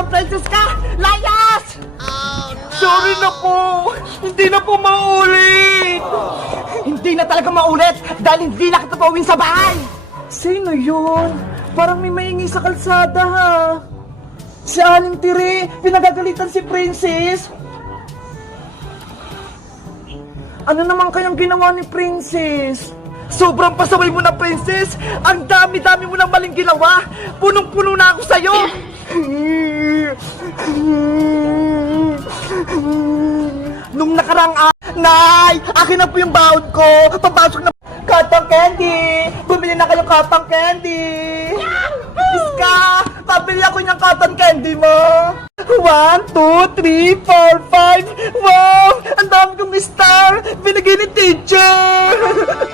Princess ka! Layas! Oh, no! Sorry na po! Hindi na po maulit! Hindi na talaga maulit dahil hindi na kita pauwin sa bahay! Sino yun? Parang may maingay sa kalsada ha! Si Aling Tiri! Pinagagalitan si Princess! Ano naman kayang ginawa ni Princess? Sobrang pasaway mo na, Princess! Ang dami-dami mo nang maling ginawa! Punong-puno na ako sa'yo! Nung nakarang Nay! Akin na po yung baon ko! Papasok na Cotton Candy! Bumili na kayo Cotton Candy! Iska! Pabili ako niyang Cotton Candy mo! 1, 2, 3, 4, 5! Wow! Ang dami kong star! Binigay ni teacher!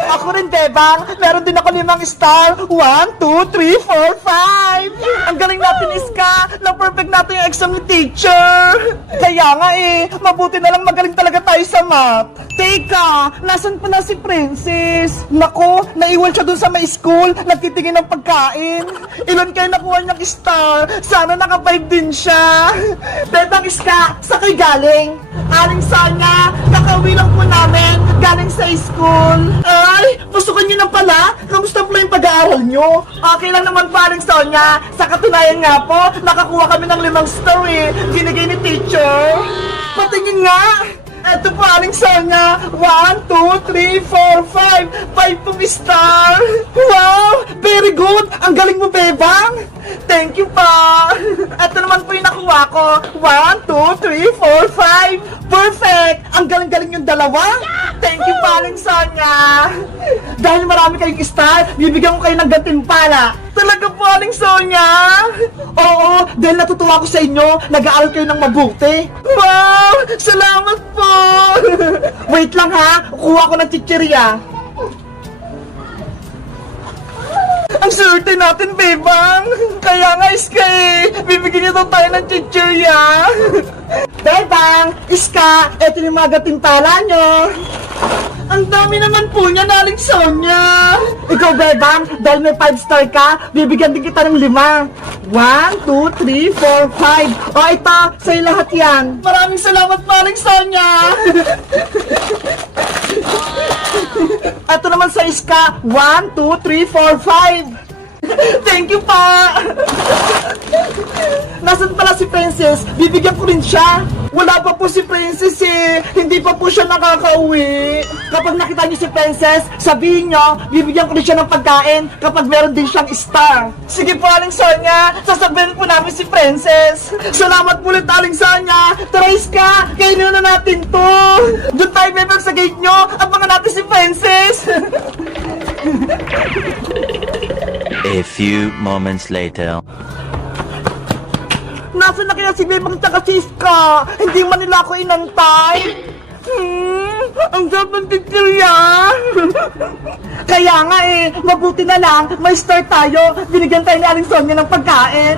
Ako rin, Bebang! Meron din ako 5 star! 1, 2, 3, 4, 5! Ang galing natin, Iska! Na-perfect natin yung exam ni teacher! Kaya nga mabuti na lang magaling talaga tayo sa math! Teka! Nasaan pala si Princess? Nako! Naiwan siya dun sa may school! Nagtitingin ng pagkain! Ilan kayo nakuha niyang star? Sana naka-5 din siya! Bebang Iska! Sa kayo galing? Aling Sonia! Kakauwi lang po namin! Galing sa school! Ay! Pasukan niyo na pala! Kamusta po yung pag-aaral niyo? Okay lang naman po, Aling Sonia! Sa katunayan nga po, nakakuha kami ng 5 star Binigay ni teacher! Patingin nga! Eto po, Aling Sonia! 1, 2, 3, 4, 5! 5 pong star! Wow! Very good! Ang galing mo, Bebang! Thank you pa! Eto naman po yung nakuha ko! 1, 2, 3, 4, 5! Perfect! Ang galing-galing yung dalawa! Thank you pa, Aling Sonia! Dahil marami kayong star, bibigyan ko kayo ng gantimpala! Talaga po, Aling Sonia! Oo, dahil natutuwa ko sa inyo, nag-aaral kayo ng mabuti! Wow! Salamat po! Wait lang ha, kuha ko ng chichirya. Ang swerte natin, Bebang! Kaya nga, Iska bibigyan niyo tayo ng chichirya. Bebang! Iska! Eto yung mga gatimpala nyo. Ang dami naman po niya, Aling Sonia! Ikaw, Bebang, dahil may 5 star ka, bibigyan din kita ng 5. 1, 2, 3, 4, 5. O, ito, sa'yo lahat yan. Maraming salamat po, Aling Sonia! Ito naman sa Iska, 1, 2, 3, 4, 5. Thank you pa! Nasaan pala si Princess? Bibigyan ko rin siya. Wala pa po si Princess Hindi pa po siya nakakauwi. Kapag nakita niyo si Princess, sabihin niyo, bibigyan ko rin siya ng pagkain kapag meron din siyang star. Sige po, Aling Sonia. Sasabihin po namin si Princess. Salamat po ulit, Aling Sonia. Tara, Iska, kainin na natin to. Doon tayo, Bebang, sa gate niyo at mga natin si Princess. A few moments later. Nasaan na kaya si Bebang tsaka si Iska? Hindi man nila ako inantay. Ang sarap ng chichirya. Kaya nga mabuti na lang, may star tayo. Binigyan tayo ni Aling Sonia ng pagkain.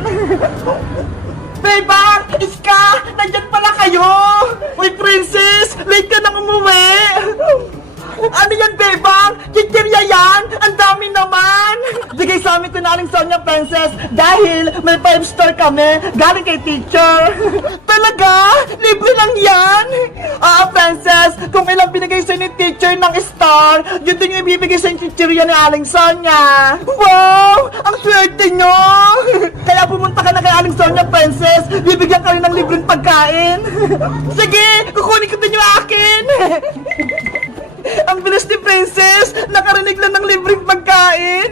Bebang! Iska! Nandyan pala kayo! Uy, Princess! Late ka nang umuwi! Ano yan, Bebang? Chichirya yan? Ang dami naman! Bigay sa amin ko na Aling Sonia, Princess, dahil may 5 star kami galing kay teacher. Talaga? Libre lang yan? Princess, kung ilang binigay sa ni teacher ng star, yun din yung ibibigay sa chichirya ni Aling Sonia. Wow! Ang swerte nyo! Kaya pumunta ka na kay Aling Sonia, Princess, bibigyan ka rin ng libreng pagkain. Sige, kukunin ko din yung akin. Ang bilis ni Princess! Nakarinig na ng libreng pagkain!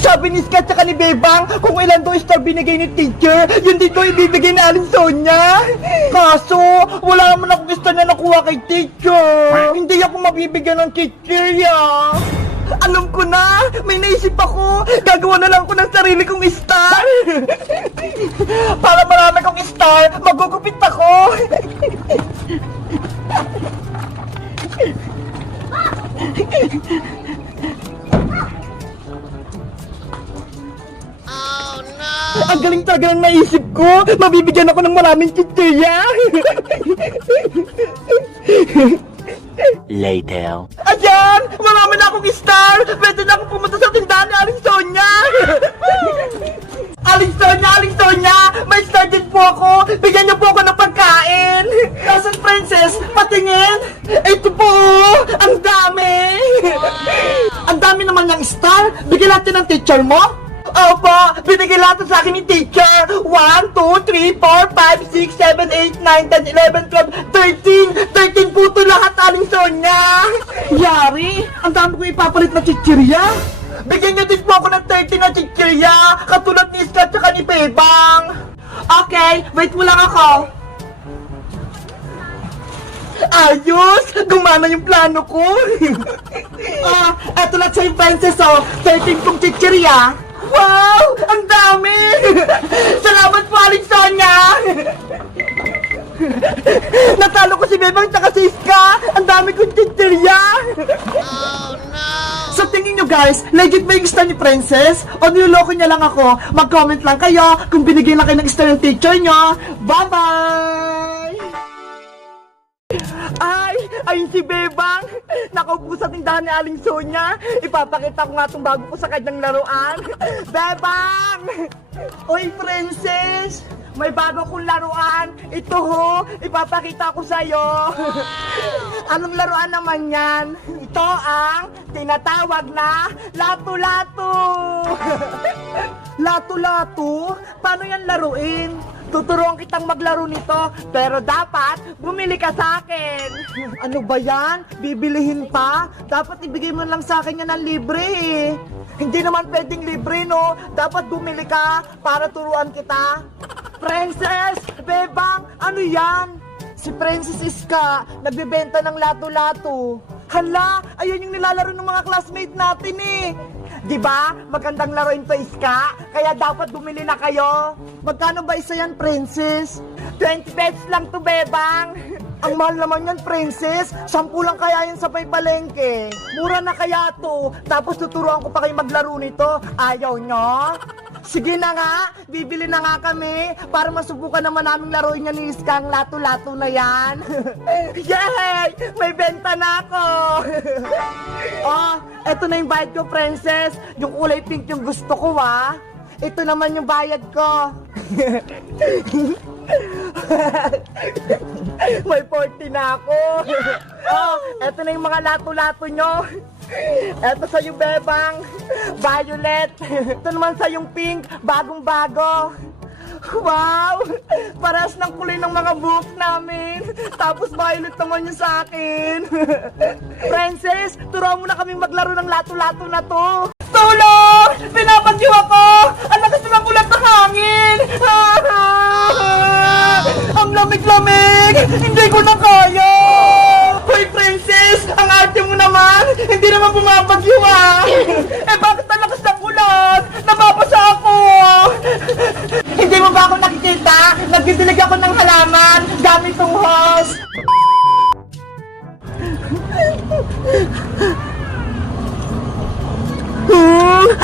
Sabi ni Iska tsaka ni Bebang, kung ilan daw star binigay ni teacher, yun din daw ibibigay ni Aling Sonia! Kaso, wala naman akong star na nakuha kay teacher! Hindi ako mabibigyan ng chichirya! Alam ko na! May naisip ako! Gagawa na lang ko ng sarili kong star! Para marami kong star, magugupit ako! Oh, no! Ang galing talaga ng naisip ko! Mabibigyan ako ng maraming chichirya! Later. Ayan! Marami na akong star! Pwede na akong pumunta sa tindahan ni Aling Sonia! Aling Sonia! Aling Bigyan natin ng teacher mo? Opo, binigyan lahat sa akin ni teacher. 1, 2, 3, 4, 5, 6, 7, 8, 9, 10, 11, 12, 13. 13 po ito lahat, Aling Sonia. Yari, ang dami ko ipapalit na chichirya. Bigyan niyo din po ako ng 13 na chichirya, katulad ni Iska at ni Bebang. Okay, wait mo lang ako. Ayos! Gumana yung plano ko! Eto lang sa'yo, princess, 13 kong chichirya. Wow! Ang dami! Salamat po, Aling Sonia! Natalo ko si Bebang tsaka si Iska! Ang dami kong chichirya! Oh no! Sa tingin nyo guys, legit ba yung star ni Princess? O niloloko niya lang ako? Mag-comment lang kayo kung binigyan lang kayo ng star ng teacher nyo. Bye-bye! Ay, ayun si Bebang. Nakaupo sa tindahan ni Aling Sonia. Ipapakita ko nga itong bago ko sa kanyang laruan. Bebang! Oy, Princess! May bago kong laruan. Ito ho, ipapakita ko sa'yo. Anong laruan naman yan? Ito ang tinatawag na lato-lato. Lato-lato? Paano yan laruin? Tuturuan kitang maglaro nito, pero dapat bumili ka sa akin. Ano ba yan? Bibilihin pa? Dapat ibigay mo lang sa akin yan ng libre eh. Hindi naman pwedeng libre, no? Dapat bumili ka para turuan kita. Princess! Bebang! Ano yan? Si Princess Iska, nagbebenta ng lato-lato. Hala! Ayun yung nilalaro ng mga classmate natin eh. Diba? Magandang laruin to, Iska. Kaya dapat bumili na kayo. Magkano ba isa yan, Princess? 20 pesos lang to, Bebang. Ang mahal naman yan, Princess. 10 lang kaya yan sa may palengke. Mura na kaya to. Tapos tuturuan ko pa kayo maglaro nito. Ayaw nyo? Sige na nga, bibili na nga kami para masubukan naman naming laruin niya ni Iska ang lato-lato na yan. Yay! May benta na ako! Oh, eto na yung bayad ko, Princess. Yung kulay pink yung gusto ko, ha? Ito naman yung bayad ko. May 40 na ako. Oh, eto na yung mga lato-lato nyo. Eto sa'yo, Bebang, violet. Ito naman sa'yong pink, bagong-bago. Wow! Parehas ng kulay ng mga buhok namin. Tapos violet naman yung sa akin. Princess, turuan mo na kaming maglaro ng lato-lato na to. Tulong! Pinapagyo ako! Ang lakas ng ulat ng hangin! Ang lamig-lamig! Hindi ko na kaya! Hoy, Princess! Ang arte mo naman! Hindi naman bumabagyo ah! Eh bakit ang lakas ng ulan? Nababasa ako! Hindi mo ba ako nakikita? Nagdidilig ako ng halaman gamit tong hose!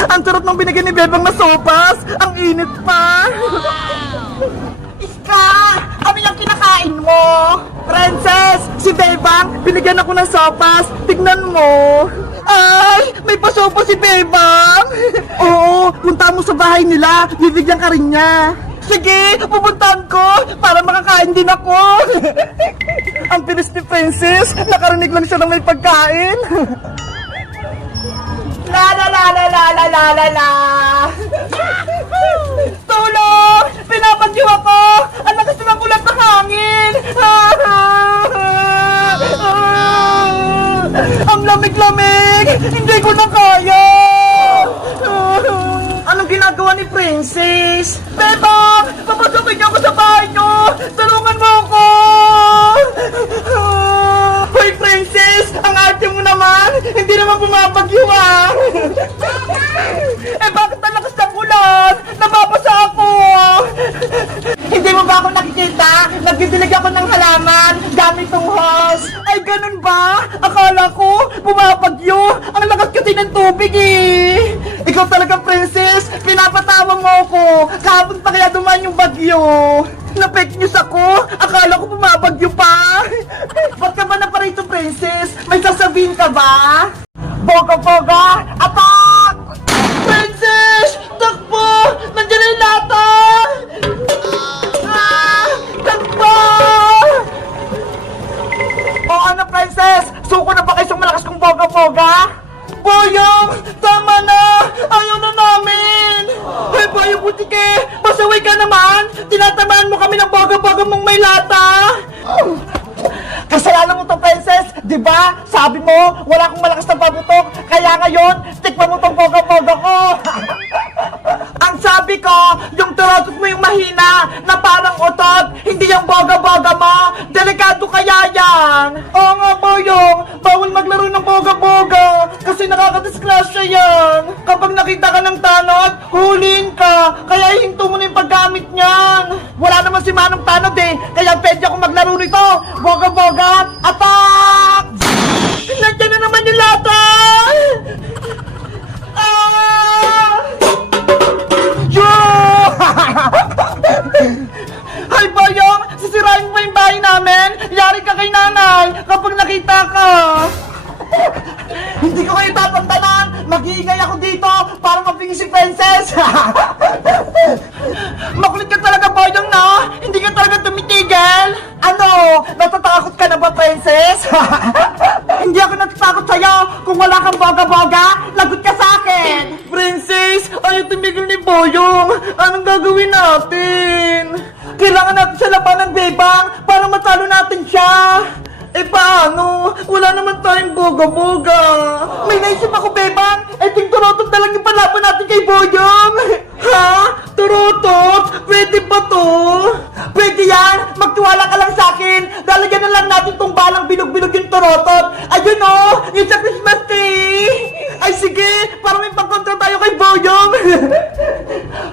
Ang sarap ng binigyan ni Bebang na sopas! Ang init pa! Iska! Ano yung kinakain mo? Princess! Si Bebang, binigyan ako ng sopas! Tignan mo! Ay! May pasopa si Bebang! Oo! Punta mo sa bahay nila! Bibigyan ka rin niya! Sige! Pupuntahan ko! Para makakain din ako! Ang pinis ni Princess! Nakarinig lang siya ng may pagkain! La la la la la la la la la! Tulong! Pinapagyo ako! Ang lakas ng ulat ng hangin! Ang lamig-lamig! Hindi ko na kaya! Anong ginagawa ni Princess? Bebang! Papasukin niyo ako sa bahay niyo! Tulungan mo ako! Hoy, Princess! Ang arte mo naman! Hindi naman bumabagyo ah! Eh bakit ang lakas ng ulan? Nababasa ako! Hindi mo ba ako nakikita? Nagdidilig ako ng halaman gamit tong hose! Ay ganun ba? Akala ko bumabagyo! Ang lakas kasi ng tubig eh! Ikaw talaga, Princess! Pinapatawa mo ako! Kahapon pa kaya dumaan yung bagyo! Na-fake news ako! Akala ko bumabagyo pa! Ba't ka ba naparito, Princess? May sasabihin ka ba? Boga-boga! Attack! Princess! Takbo! Nandiyan na yung lata! Ah! Takbo! O ano, Princess? Suko na ba kayo sa malakas kong boga-boga? Boyong! Tama na! ba? Sabi mo, wala akong malakas na pabutok. Kaya ngayon, tikman mo tong boga-boga ko. Ang sabi ko, yung turotot mo yung mahina na parang otot, hindi yung boga-boga mo. Delikado kaya yan. Oo nga, Boyong. Bawal maglaro ng boga-boga kasi nakakadisgrasya yan. Kapag nakita ka ng tanod, huliin ka. Kaya ihinto mo na yung paggamit niyan. Wala naman si Manong Tanod eh, kaya pwede ako maglaro nito. Boga-boga, attack! Nandiyan na naman yung lata! Ah! Yo! Hay Boyong! Sisirain mo yung bahay namin! Yari ka kay nanay kapag nakita ka! Hindi ko kayo tatantanan! Mag-iingay ako dito para mapingin si Princess! Makulit ka talaga, Boyong, no? Hindi ka talaga tumitigil! Ano? Natatakot ka na ba, Princess? Hindi ako natatakot sa'yo! Kung wala kang boga-boga, lagot ka sa akin! Princess, ayaw tumigil ni Boyong! Anong gagawin natin? Kailangan natin sa labanan, Bebang, para matalo natin siya! Eh paano? Wala naman tayong boga-boga. May naisip ako, Bebang. Eh ting turotot na lang yung palaban natin kay Boyong. Ha? Turotot? Pwede ba to? Pwede yan. Magtiwala ka lang sa akin. Lalagyan na lang natin tong balang bilog-bilog yung turotot. Ayun o, yung sa Christmas tree. Ay sige, para may pagkontra tayo kay Boyong.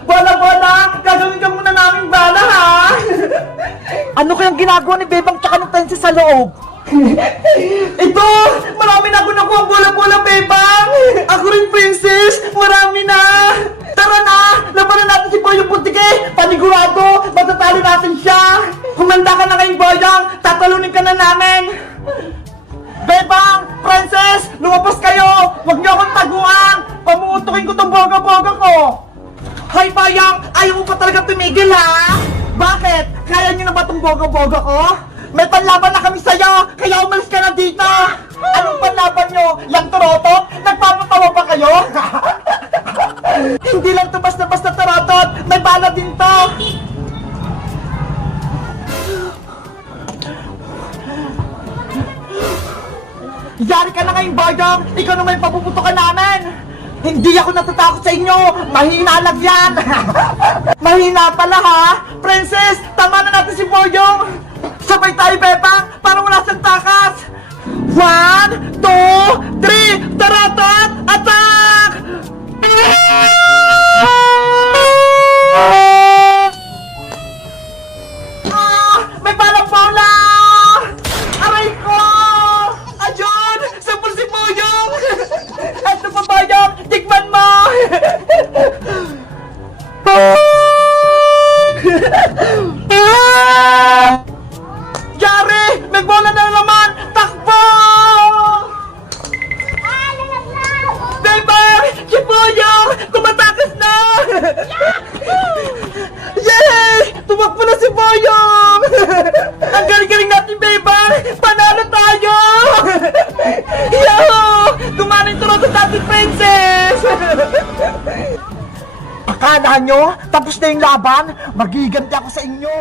Bola-bola, gagawin ka muna namin bala, ha? Ano kayang ginagawa ni Bebang tsaka ng Princess sa loob? Ito! Marami na ako nakuha bola-bola, Bebang! Ako rin, Princess! Marami na! Tara na! Labanan natin si Boyong Puntike! Panigurado! Matatalo natin siya! Humanda ka na ngayong Boyong! Tatalunin ka na namin! Bebang! Princess! Lumabas kayo! Huwag niyo akong taguan! Pamuutukin ko tong boga-boga ko! Hay, Boyong! Ayaw mo pa talaga tumigil, ha? Bakit? Kaya niyo na ba tong boga-boga ko? May panlaban na kami sa'yo, kaya umalis ka na dito! Anong panlaban nyo? Yang turotot? Nagpapatawa ba kayo? Hindi lang to basta-basta turotot, may bala din to! Yari ka na ngayong Boyong, ikaw naman yung papuputukan namin! Hindi ako natatakot sa inyo! Mahina lang yan! Mahina pala, ha? Princess, tama na natin si Boyong! Sabay tayo, Bebang, para wala siyang takas! 1, 2, 3, taratat, attack! Ah! May balang bola! Aray ko! Ayun! Sabol si Boyong! Eto pa, Boyong! Tikman mo! Yari! May bola na naman! Takbo! Bebang! Si Boyong! Tumatakas na! Yay! Tumakbo na si Boyong! Ang galing-galing natin, Bebang! Panalo tayo! Yahoo! Kumana yung turotot natin, Princess! Akala nyo? Tapos na yung laban? Magiganti ako sa inyo!